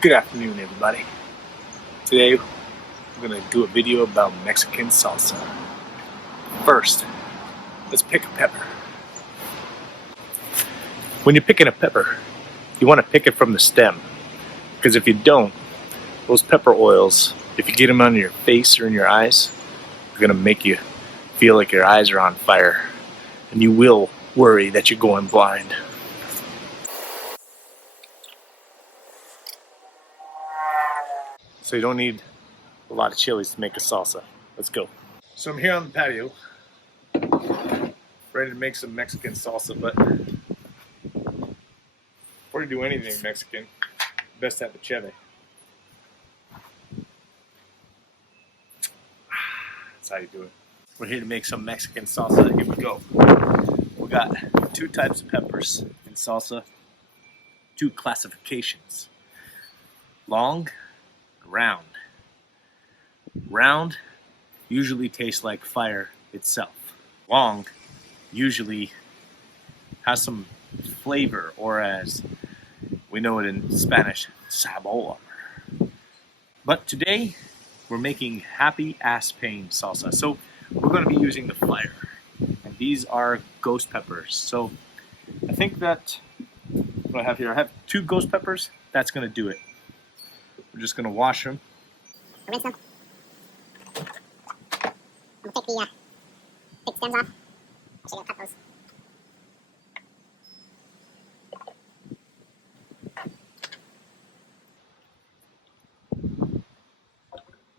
Good afternoon, everybody. Today we're going to do a video about Mexican salsa. First, let's pick a pepper. When you're picking a pepper, you want to pick it from the stem, because if you don't, those pepper oils, if you get them on your face or in your eyes, they're going to make you feel like your eyes are on fire, and you will worry that you're going blind. So you don't need a lot of chilies to make a salsa. Let's go. So I'm here on the patio, ready to make some Mexican salsa, but before you do anything Mexican, best to have a cheve. That's how you do it. We're here to make some Mexican salsa. Here we go. We got two types of peppers in salsa, two classifications: long, round. Round usually tastes like fire itself. Long usually has some flavor, or as we know it in Spanish, sabor. But today we're making happy ass pain salsa. So we're going to be using the fire. And these are ghost peppers. So I think that what I have here, I have two ghost peppers. That's going to do it. We're just going to wash them. Rinse them. I'm going to take the big stems off. I'll show you how to cut those.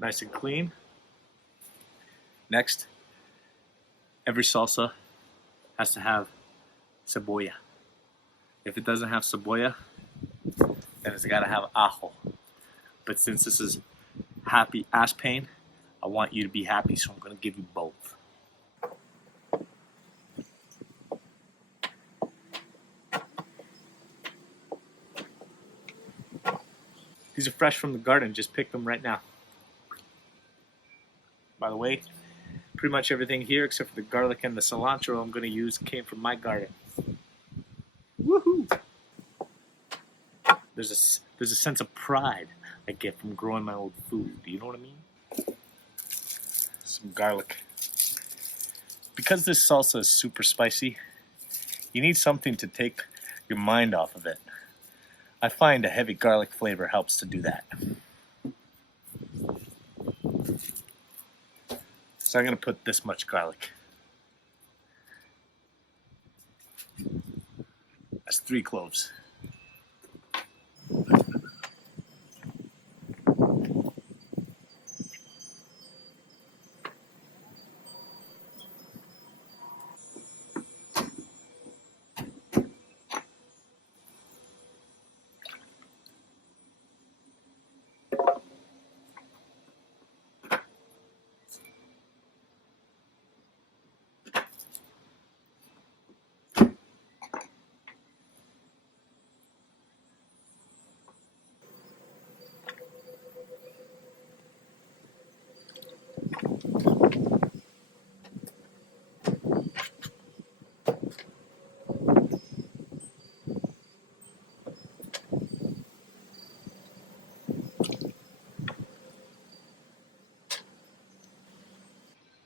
Nice and clean. Next, every salsa has to have cebolla. If it doesn't have cebolla, then it's got to have ajo. But since this is happy ass pain, I want you to be happy, so I'm going to give you both. These are fresh from the garden. Just pick them right now. By the way, pretty much everything here except for the garlic and the cilantro I'm going to use came from my garden. Woohoo! There's a sense of pride I get from growing my own food. You know what I mean? Some garlic. Because this salsa is super spicy, you need something to take your mind off of it. I find a heavy garlic flavor helps to do that. So I'm going to put this much garlic. That's 3 cloves.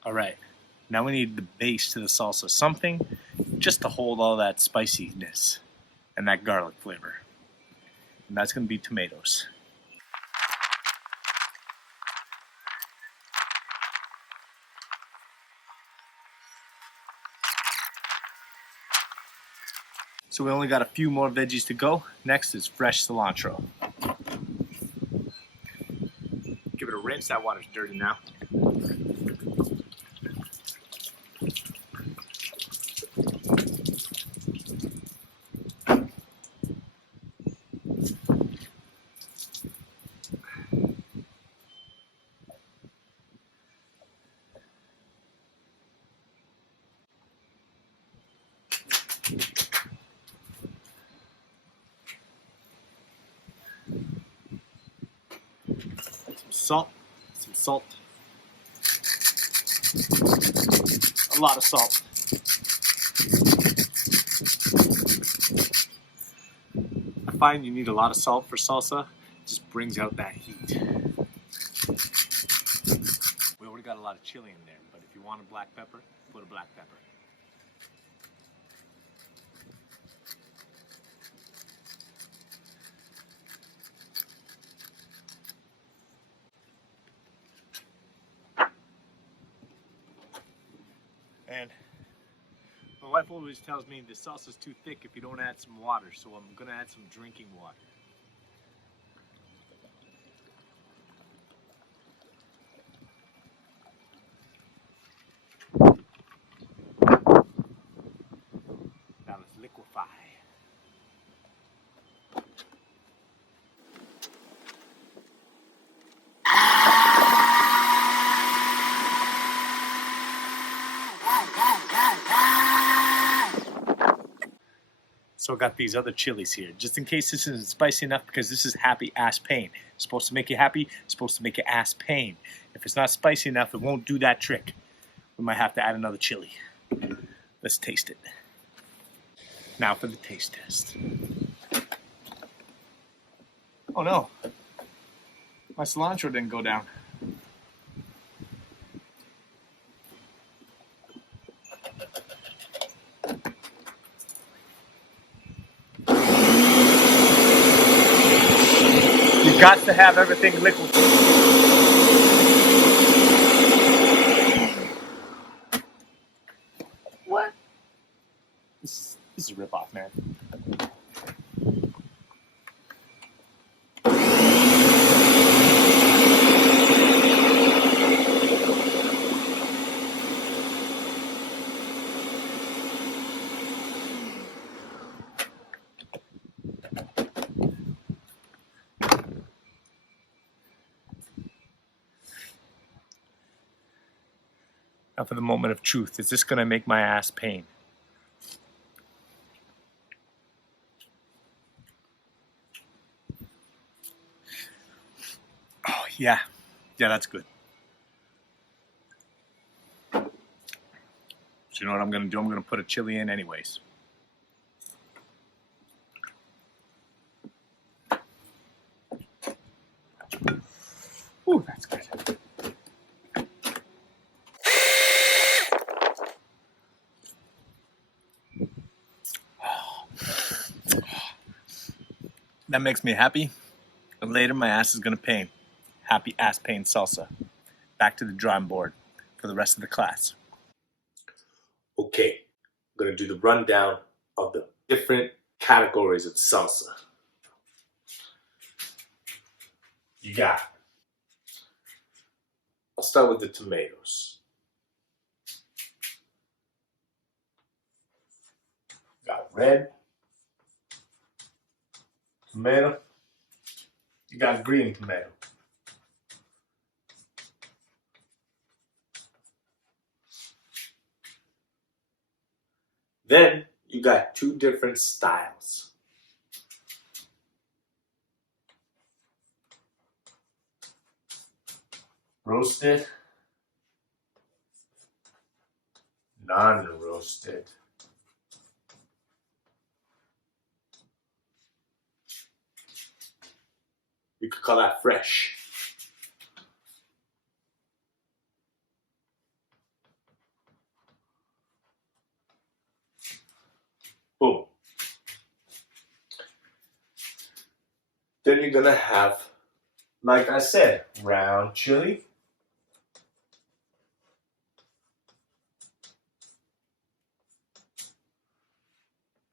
All right, now we need the base to the salsa, something just to hold all that spiciness and that garlic flavor. And that's going to be tomatoes. So we only got a few more veggies to go. Next is fresh cilantro. Give it a rinse. That water's dirty now. Some salt, a lot of salt. I find you need a lot of salt for salsa. Just brings out that heat. We already got a lot of chili in there, but if you want a black pepper, put a black pepper. And my wife always tells me the salsa's too thick if you don't add some water, so I'm gonna add some drinking water. Now let's liquefy. So I got these other chilies here, just in case this isn't spicy enough, because this is happy ass pain. It's supposed to make you happy, it's supposed to make your ass pain. If it's not spicy enough, it won't do that trick. We might have to add another chili. Let's taste it. Now for the taste test. Oh no, my cilantro didn't go down. You got to have everything liquid. What? This is a ripoff, man. Now for the moment of truth. Is this going to make my ass pain? Oh, yeah. Yeah, that's good. So you know what I'm going to do? I'm going to put a chili in anyways. Ooh, that's good. That makes me happy. And later my ass is going to pain. Happy ass pain salsa. Back to the drawing board for the rest of the class. Okay, I'm going to do the rundown of the different categories of salsa. You got, I'll start with the tomatoes. Got red tomato. You got green tomato. Then you got two different styles. Roasted, non-roasted. You could call that fresh. Boom. Then you're gonna have, like I said, round chili.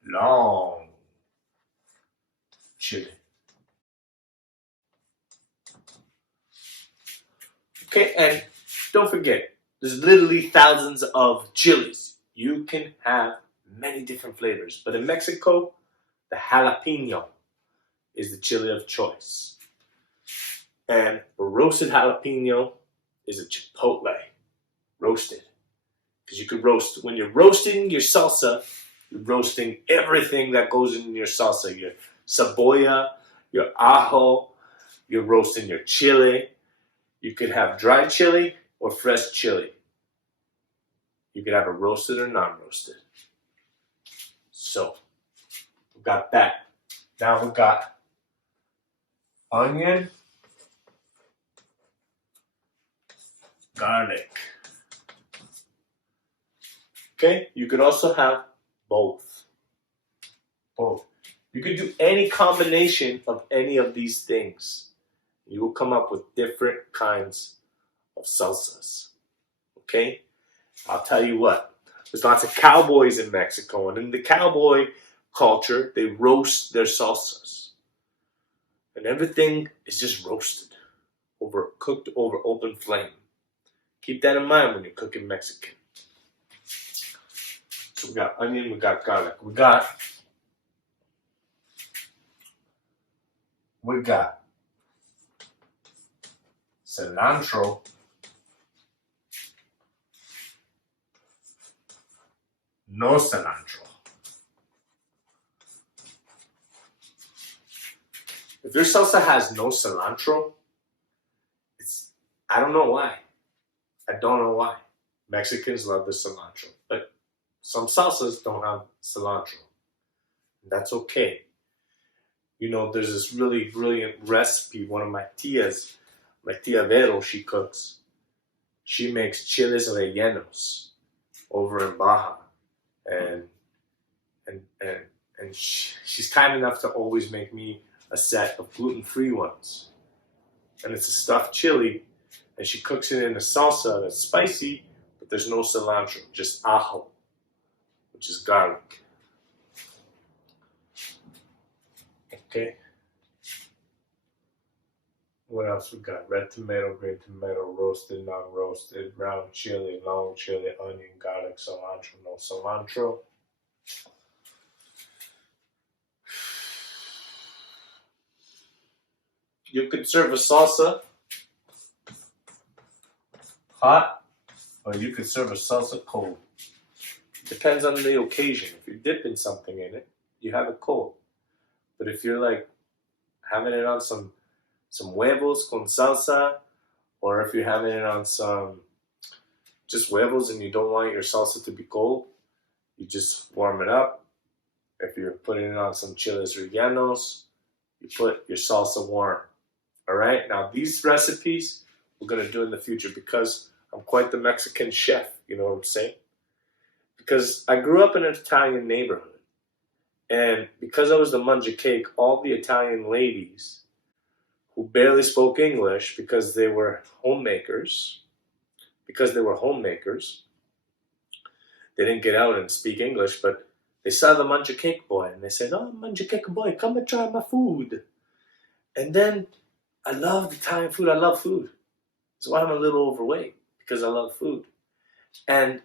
Long chili. Okay, and don't forget, there's literally thousands of chilies. You can have many different flavors, but in Mexico, the jalapeno is the chili of choice. And a roasted jalapeno is a chipotle, roasted. Because you could roast, when you're roasting your salsa, you're roasting everything that goes in your salsa. Your cebolla, your ajo, you're roasting your chili. You could have dry chili or fresh chili. You could have it roasted or non-roasted. So, we got that. Now we got onion, garlic. Okay, you could also have both. Both. You could do any combination of any of these things. You will come up with different kinds of salsas. Okay? I'll tell you what. There's lots of cowboys in Mexico, and in the cowboy culture, they roast their salsas. And everything is just roasted, cooked over open flame. Keep that in mind when you're cooking Mexican. So we got onion, we got garlic, we got cilantro, no cilantro. If your salsa has no cilantro, I don't know why. I don't know why. Mexicans love the cilantro, but some salsas don't have cilantro. That's okay. You know, there's this really brilliant recipe. One of my tias, my tia Vero, she cooks. She makes chiles rellenos over in Baja, and she's kind enough to always make me a set of gluten-free ones. And it's a stuffed chili, and she cooks it in a salsa that's spicy, but there's no cilantro, just ajo, which is garlic. Okay. What else we got? Red tomato, green tomato, roasted, non-roasted, brown chili, long chili, onion, garlic, cilantro, no cilantro. You could serve a salsa hot, or you could serve a salsa cold. Depends on the occasion. If you're dipping something in it, you have it cold. But if you're like having it on some huevos con salsa, or if you're having it on some just huevos and you don't want your salsa to be cold, you just warm it up. If you're putting it on some chiles rellenos, you put your salsa warm. All right? Now, these recipes we're going to do in the future because I'm quite the Mexican chef, you know what I'm saying? Because I grew up in an Italian neighborhood. And because I was the manja cake, all the Italian ladies who barely spoke English because they were homemakers, they didn't get out and speak English, but they saw the manja cake boy and they said, "Oh, manja cake boy, come and try my food." And then I loved Italian food. I love food. That's why I'm a little overweight, because I love food. And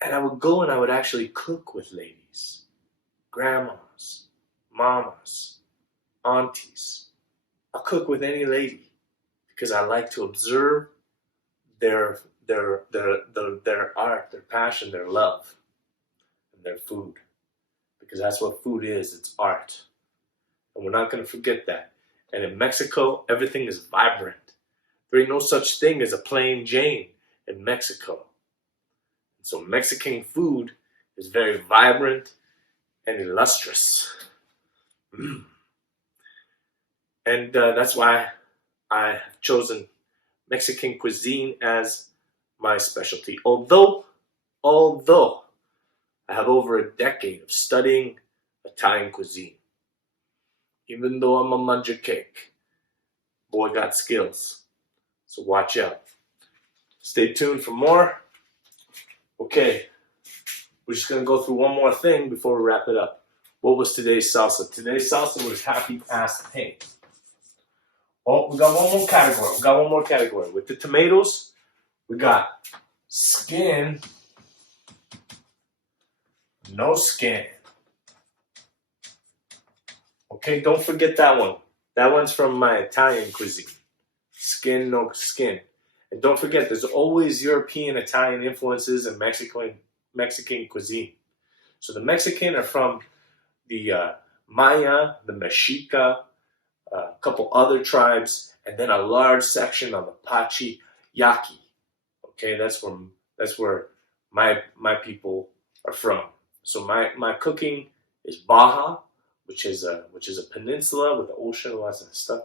and I would go and I would actually cook with ladies, grandmas, mamas, aunties. I'll cook with any lady because I like to observe their art, their passion, their love, and their food. Because that's what food is, it's art. And we're not going to forget that. And in Mexico, everything is vibrant. There ain't no such thing as a plain Jane in Mexico. So Mexican food is very vibrant and illustrious. And that's why I have chosen Mexican cuisine as my specialty. Although I have over a decade of studying Italian cuisine. Even though I'm a manja cake, boy got skills. So watch out. Stay tuned for more. Okay, we're just going to go through one more thing before we wrap it up. What was today's salsa? Today's salsa was happy ass pain. Oh, we got one more category. With the tomatoes, we got skin, no skin. Okay, don't forget that one. That one's from my Italian cuisine. Skin, no skin. And don't forget, there's always European, Italian influences in Mexican cuisine. So the Mexican are from the Maya, the Mexica, a couple other tribes, and then a large section of Apache Yaqui. Okay, that's where my people are from. So my cooking is Baja, which is a peninsula with the ocean and lots of stuff.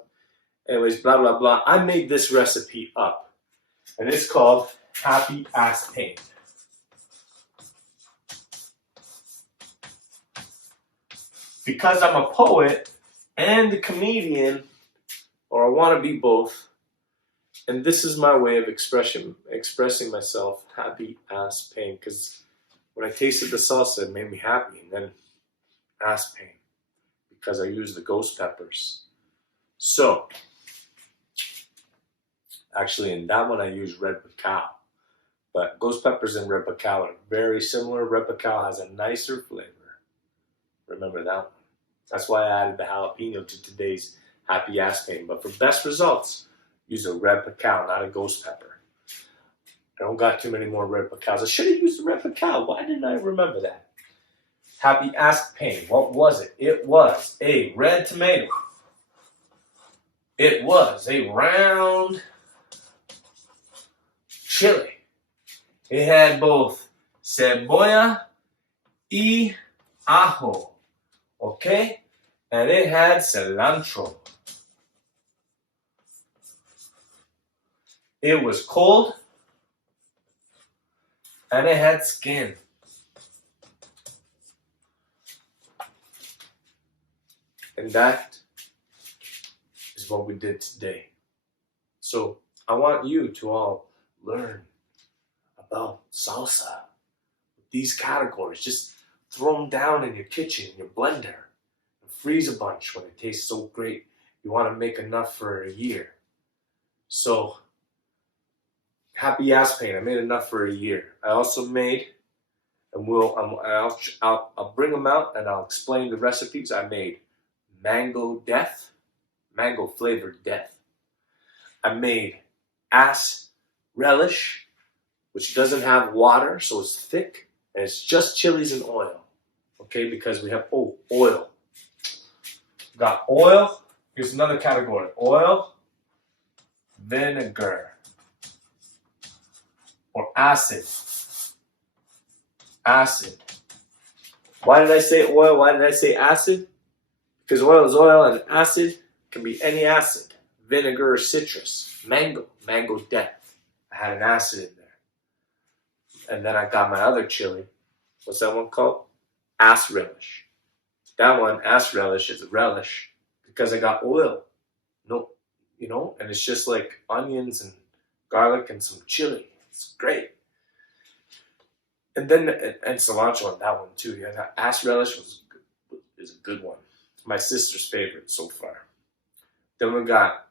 Anyways, blah blah blah. I made this recipe up, and it's called Happy Ass Pain. Because I'm a poet and a comedian, or I want to be both, and this is my way of expressing myself, happy ass pain. Because when I tasted the salsa, it made me happy, and then ass pain, because I used the ghost peppers. So, actually, in that one I used red bacao, but ghost peppers and red bacao are very similar. Red bacao has a nicer flavor. Remember that one. That's why I added the jalapeno to today's happy ass pain. But for best results, use a red bacao, not a ghost pepper. I don't got too many more red bacaos. I should have used the red bacao. Why didn't I remember that? Happy ass pain. What was it? It was a red tomato. It was a round chili. It had both cebolla y ajo. Okay? And it had cilantro. It was cold. And it had skin. And that is what we did today. So I want you to all learn about salsa. These categories, just throw them down in your kitchen, in your blender, and freeze a bunch when it tastes so great. You want to make enough for a year. So, happy ass pain. I made enough for a year. I also made, and I'll bring them out and I'll explain the recipes. I made mango flavored death. I made ass relish, which doesn't have water, so it's thick, and it's just chilies and oil. Okay, because we have oil. Got oil. Here's another category: oil, vinegar, or acid. Acid. Why did I say oil? Why did I say acid? Because oil is oil, and acid can be any acid. Vinegar or citrus. Mango death. I had an acid in there. And then I got my other chili. What's that one called? Ass relish. That one, ass relish, is a relish because I got oil. No, and it's just like onions and garlic and some chili. It's great. And then and cilantro on that one too. Yeah, that ass relish is a good one. My sister's favorite so far. Then we got,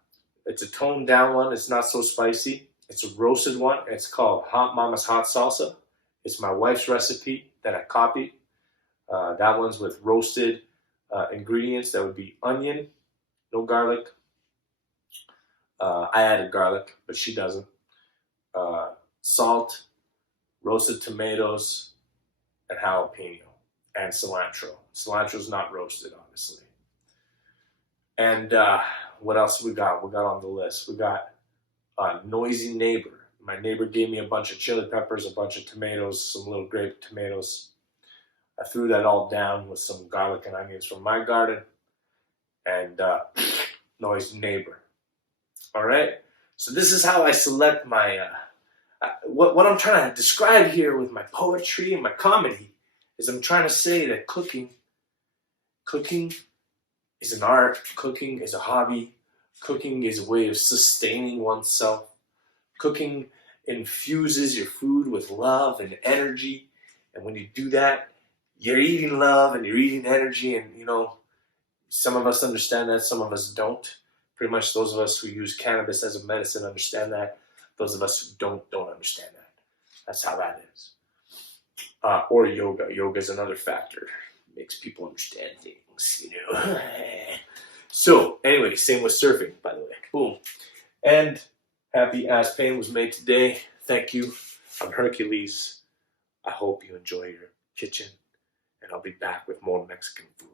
it's a toned down one. It's not so spicy. It's a roasted one. It's called Hot Mama's Hot Salsa. It's my wife's recipe that I copied. That one's with roasted ingredients. That would be onion, no garlic. I added garlic, but she doesn't. Salt, roasted tomatoes, and jalapeno, and cilantro. Cilantro's not roasted, obviously. And what else we got? We got on the list. We got Noisy Neighbor. My neighbor gave me a bunch of chili peppers, a bunch of tomatoes, some little grape tomatoes. I threw that all down with some garlic and onions from my garden. And Noisy Neighbor. All right? So this is how I select my... what I'm trying to describe here with my poetry and my comedy is I'm trying to say that cooking is an art, cooking is a hobby, cooking is a way of sustaining oneself. Cooking infuses your food with love and energy, and when you do that, you're eating love and you're eating energy, and some of us understand that, some of us don't. Pretty much those of us who use cannabis as a medicine understand that. Those of us who don't understand that. That's how that is. Or yoga. Yoga is another factor. It makes people understand things, So, anyway, same with surfing, by the way. Boom. And happy ass pain was made today. Thank you. I'm Hercules. I hope you enjoy your kitchen. And I'll be back with more Mexican food.